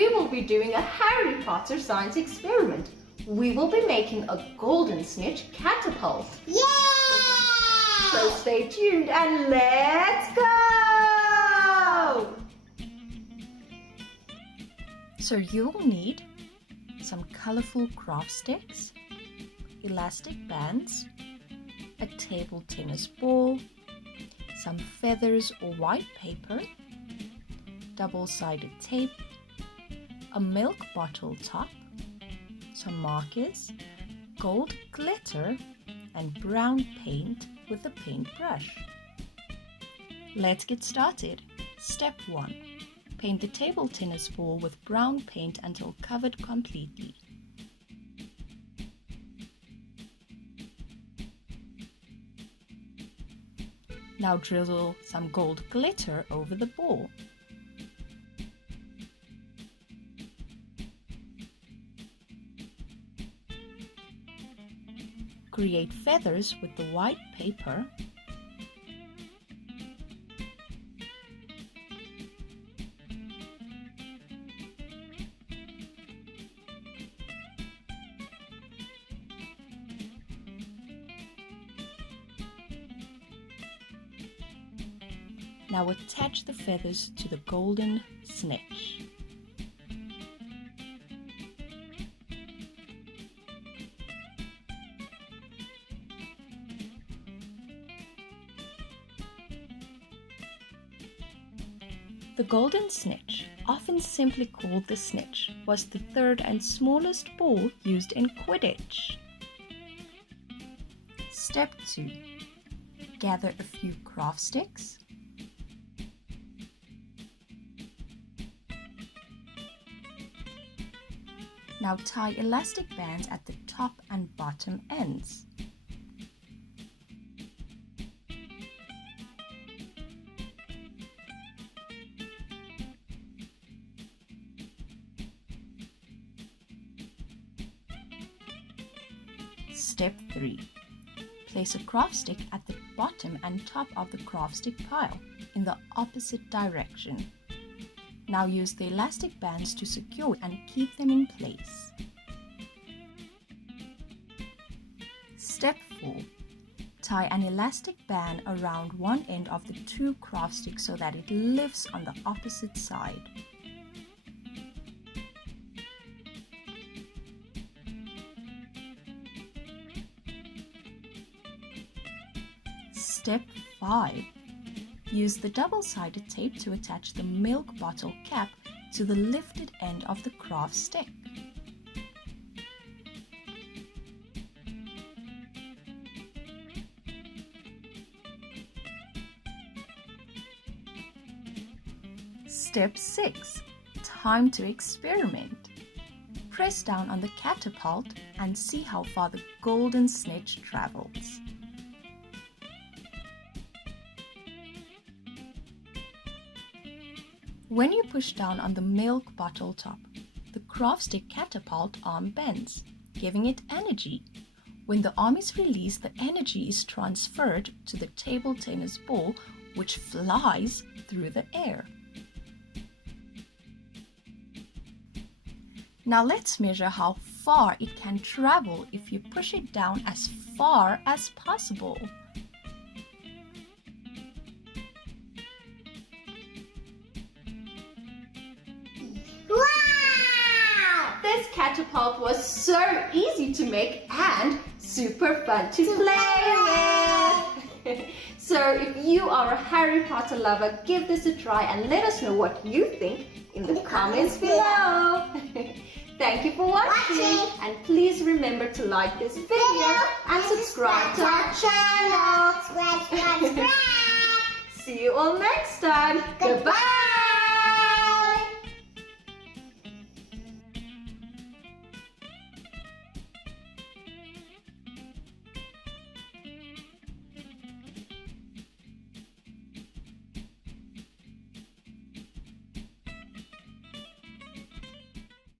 we will be doing a Harry Potter science experiment. We will be making a golden snitch catapult. Yay! So stay tuned and let's go! So you'll need some colorful craft sticks, elastic bands, a table tennis ball, some feathers or white paper, double-sided tape, a milk bottle top, some markers, gold glitter, and brown paint with a paintbrush. Let's get started. Step 1. Paint the table tennis ball with brown paint until covered completely. Now drizzle some gold glitter over the ball. Create feathers with the white paper. Now attach the feathers to the golden snitch. The golden snitch, often simply called the snitch, was the third and smallest ball used in Quidditch. Step 2. Gather a few craft sticks. Now tie elastic bands at the top and bottom ends. Step 3. Place a craft stick at the bottom and top of the craft stick pile in the opposite direction. Now use the elastic bands to secure and keep them in place. Step 4. Tie an elastic band around one end of the two craft sticks so that it lifts on the opposite side. Step 5. Use the double-sided tape to attach the milk bottle cap to the lifted end of the craft stick. Step 6. Time to experiment. Press down on the catapult and see how far the golden snitch travels. When you push down on the milk bottle top, the craft stick catapult arm bends, giving it energy. When the arm is released, the energy is transferred to the table tennis ball, which flies through the air. Now let's measure how far it can travel if you push it down as far as possible. This catapult was so easy to make and super fun to play with. So if you are a Harry Potter lover, give this a try and let us know what you think in the comments below. Thank you for watching and please remember to like this video and subscribe to our channel. Subscribe. See you all next time. Goodbye.